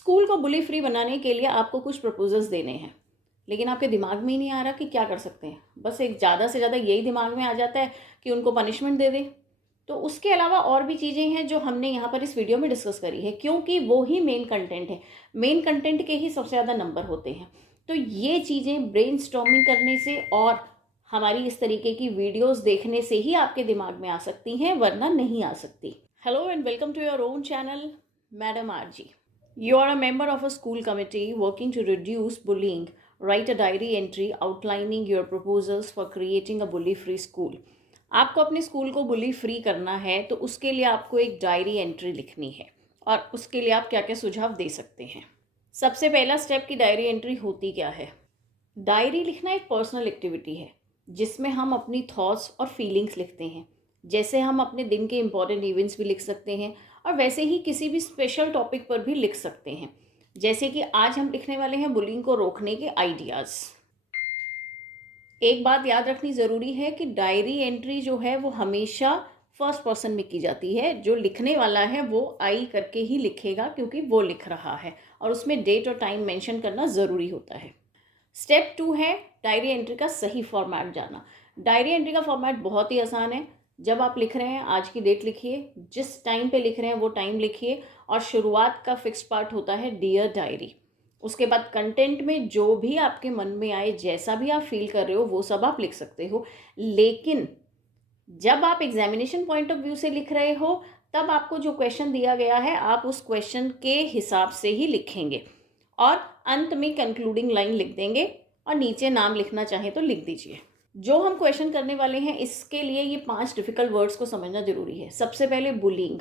School को बुली free बनाने के लिए आपको कुछ प्रपोजल्स देने हैं, लेकिन आपके दिमाग में ही नहीं आ रहा कि क्या कर सकते हैं। बस एक ज़्यादा से ज़्यादा यही दिमाग में आ जाता है कि उनको पनिशमेंट दे दें। तो उसके अलावा और भी चीज़ें हैं जो हमने यहाँ पर इस वीडियो में डिस्कस करी है, क्योंकि वो ही मेन कंटेंट है। मेन कंटेंट के ही सबसे ज़्यादा नंबर होते हैं। तो ये चीज़ें ब्रेनस्टॉर्मिंग करने से और हमारी इस तरीके की वीडियोस देखने से ही आपके दिमाग में आ सकती हैं, वरना नहीं आ सकती। Hello and welcome to your own channel, madam RG. You are a member of a school committee working to reduce bullying. Write a diary entry outlining your proposals for creating a bully-free school. आपको अपने school को बुली free करना है, तो उसके लिए आपको एक डायरी एंट्री लिखनी है और उसके लिए आप क्या क्या सुझाव दे सकते हैं। सबसे पहला स्टेप की डायरी एंट्री होती क्या है? डायरी लिखना एक पर्सनल एक्टिविटी है जिसमें हम अपनी थॉट्स और फीलिंग्स लिखते हैं। जैसे हम अपने दिन के इम्पॉर्टेंट इवेंट्स भी लिख सकते हैं और वैसे ही किसी भी स्पेशल टॉपिक पर भी लिख सकते हैं। जैसे कि आज हम लिखने वाले हैं बुलिंग को रोकने के आइडियाज़। एक बात याद रखनी ज़रूरी है कि डायरी एंट्री जो है वो हमेशा फर्स्ट पर्सन में की जाती है। जो लिखने वाला है वो आई करके ही लिखेगा, क्योंकि वो लिख रहा है और उसमें डेट और टाइम मेंशन करना ज़रूरी होता है। स्टेप 2 है डायरी एंट्री का सही फॉर्मेट जाना। डायरी एंट्री का फॉर्मेट बहुत ही आसान है। जब आप लिख रहे हैं, आज की डेट लिखिए, जिस टाइम पे लिख रहे हैं वो टाइम लिखिए और शुरुआत का फिक्स पार्ट होता है डियर डायरी। उसके बाद कंटेंट में जो भी आपके मन में आए, जैसा भी आप फील कर रहे हो, वो सब आप लिख सकते हो। लेकिन जब आप एग्जामिनेशन पॉइंट ऑफ व्यू से लिख रहे हो, तब आपको जो क्वेश्चन दिया गया है आप उस क्वेश्चन के हिसाब से ही लिखेंगे और अंत में कंक्लूडिंग लाइन लिख देंगे और नीचे नाम लिखना चाहे तो लिख दीजिए। जो हम क्वेश्चन करने वाले हैं, इसके लिए ये 5 डिफ़िकल्ट वर्ड्स को समझना ज़रूरी है। सबसे पहले बुलिंग।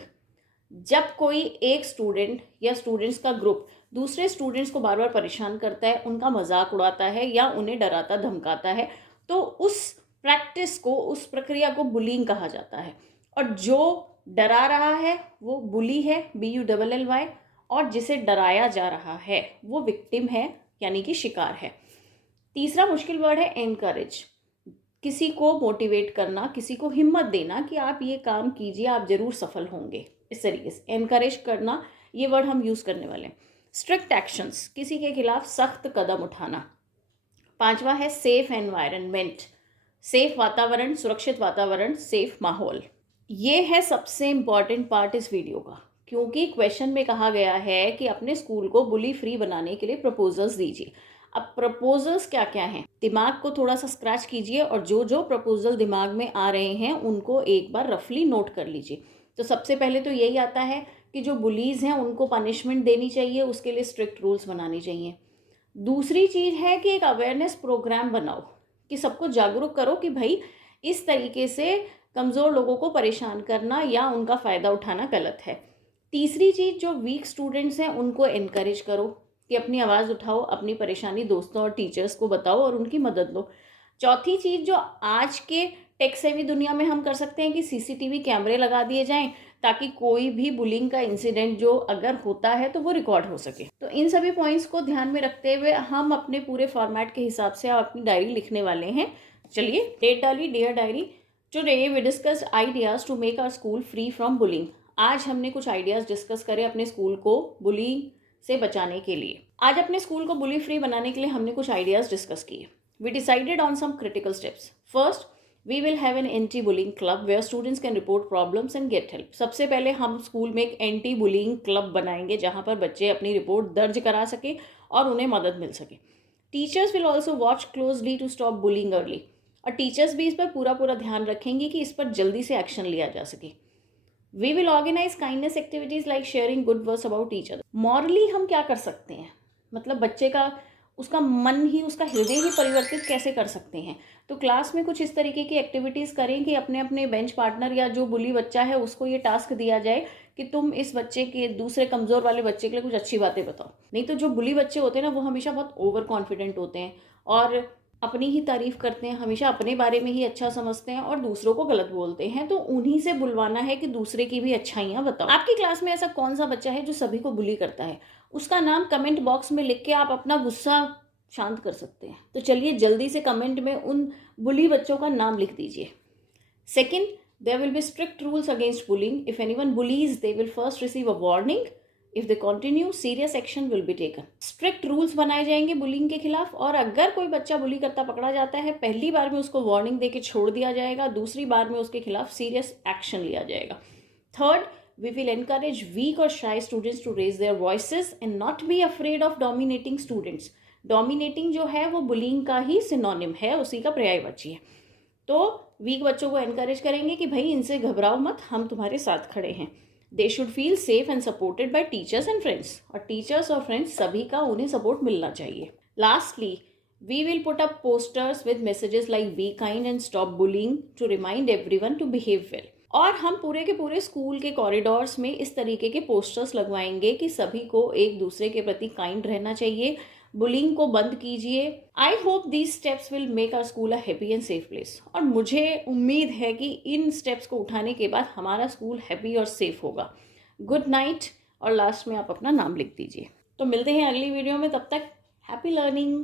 जब कोई एक स्टूडेंट या स्टूडेंट्स का ग्रुप दूसरे स्टूडेंट्स को बार बार परेशान करता है, उनका मजाक उड़ाता है या उन्हें डराता धमकाता है, तो उस प्रैक्टिस को, उस प्रक्रिया को बुलिंग कहा जाता है। और जो डरा रहा है वो बुली है, BULLY, और जिसे डराया जा रहा है वो विक्टिम है, यानी कि शिकार है। तीसरा मुश्किल वर्ड है एनकरेज। किसी को मोटिवेट करना, किसी को हिम्मत देना कि आप ये काम कीजिए, आप ज़रूर सफल होंगे। इस तरीके से एनकरेज करना, ये वर्ड हम यूज़ करने वाले हैं। स्ट्रिक्ट एक्शंस, किसी के खिलाफ सख्त कदम उठाना। पांचवा है सेफ एनवायरनमेंट, सेफ वातावरण, सुरक्षित वातावरण, सेफ माहौल। ये है सबसे इम्पॉर्टेंट पार्ट इस वीडियो का, क्योंकि क्वेश्चन में कहा गया है कि अपने स्कूल को बुली फ्री बनाने के लिए प्रपोजल्स दीजिए। अब प्रपोजल्स क्या क्या हैं, दिमाग को थोड़ा सा स्क्रैच कीजिए और जो जो प्रपोजल दिमाग में आ रहे हैं उनको एक बार रफली नोट कर लीजिए। तो सबसे पहले तो यही आता है कि जो बुलीज़ हैं उनको पनिशमेंट देनी चाहिए, उसके लिए स्ट्रिक्ट रूल्स बनाने चाहिए। दूसरी चीज़ है कि एक अवेयरनेस प्रोग्राम बनाओ, कि सबको जागरूक करो कि भाई इस तरीके से कमज़ोर लोगों को परेशान करना या उनका फ़ायदा उठाना गलत है। तीसरी चीज़, जो वीक स्टूडेंट्स हैं उनको एनकरेज करो कि अपनी आवाज़ उठाओ, अपनी परेशानी दोस्तों और टीचर्स को बताओ और उनकी मदद लो। चौथी चीज़ जो आज के टेक सेवी दुनिया में हम कर सकते हैं कि CCTV कैमरे लगा दिए जाएं, ताकि कोई भी बुलिंग का इंसिडेंट जो अगर होता है तो वो रिकॉर्ड हो सके। तो इन सभी पॉइंट्स को ध्यान में रखते हुए हम अपने पूरे फॉर्मेट के हिसाब से अपनी डायरी लिखने वाले हैं। चलिए डेट डाली, dear diary. Today we discussed ideas to make our school free from bullying. आज हमने कुछ आइडियाज़ डिस्कस करे अपने स्कूल को बुलिंग से बचाने के लिए। आज अपने स्कूल को बुली फ्री बनाने के लिए हमने कुछ आइडियाज़ डिस्कस किए। We decided on some critical steps. First, we will have an anti bullying club where students can report problems and get help. सबसे पहले हम स्कूल में एक एंटी बुलिंग क्लब बनाएंगे जहाँ पर बच्चे अपनी रिपोर्ट दर्ज करा सके और उन्हें मदद मिल सके। Teachers will also watch closely to stop bullying early. और टीचर्स भी इस पर पूरा ध्यान रखेंगे कि इस पर जल्दी से एक्शन लिया जा सके। We will organise kindness activities like sharing good words about each other. Morally हम क्या कर सकते हैं, मतलब बच्चे का उसका मन ही, उसका हृदय ही परिवर्तित कैसे कर सकते हैं। तो क्लास में कुछ इस तरीके की एक्टिविटीज़ करें कि अपने अपने बेंच पार्टनर या जो बुली बच्चा है उसको ये टास्क दिया जाए कि तुम इस बच्चे के, दूसरे कमज़ोर वाले बच्चे के लिए कुछ अच्छी बातें बताओ। नहीं तो जो बुली बच्चे होते हैं ना, वो हमेशा बहुत ओवर कॉन्फिडेंट होते हैं और अपनी ही तारीफ करते हैं, हमेशा अपने बारे में ही अच्छा समझते हैं और दूसरों को गलत बोलते हैं। तो उन्हीं से बुलवाना है कि दूसरे की भी अच्छाइयाँ बताओ। आपकी क्लास में ऐसा कौन सा बच्चा है जो सभी को बुली करता है, उसका नाम कमेंट बॉक्स में लिख के आप अपना गुस्सा शांत कर सकते हैं। तो चलिए जल्दी से कमेंट में उन बुली बच्चों का नाम लिख दीजिए। Second, there will be strict rules against bullying. If anyone bullies, they will first receive a warning, if they continue serious action will be taken. Strict rules बनाए जाएंगे बुलिंग के खिलाफ, और अगर कोई बच्चा बुली करता पकड़ा जाता है, पहली बार में उसको वार्निंग देके छोड़ दिया जाएगा, दूसरी बार में उसके खिलाफ सीरियस एक्शन लिया जाएगा। Third, we will encourage weak or shy students to raise their voices and not be afraid of dominating students. Dominating जो है वो bullying का ही सिनोनिम है, उसी का पर्यायवाची है। तो वीक बच्चों को एनकरेज करेंगे कि भाई इनसे घबराओ मत, हम तुम्हारे साथ खड़े हैं। They should feel safe and supported by teachers and friends, और टीचर्स और फ्रेंड्स सभी का उन्हें सपोर्ट मिलना चाहिए। Lastly, we will put up posters with messages like be kind and stop bullying to remind everyone to behave well. और हम पूरे के पूरे स्कूल के कॉरिडोर्स में इस तरीके के पोस्टर्स लगवाएंगे कि सभी को एक दूसरे के प्रति काइंड रहना चाहिए, बुलिंग को बंद कीजिए। I hope these steps will make our school a happy and safe place. और मुझे उम्मीद है कि इन स्टेप्स को उठाने के बाद हमारा स्कूल हैप्पी और सेफ होगा। गुड नाइट, और लास्ट में आप अपना नाम लिख दीजिए। तो मिलते हैं अगली वीडियो में, तब तक हैप्पी लर्निंग।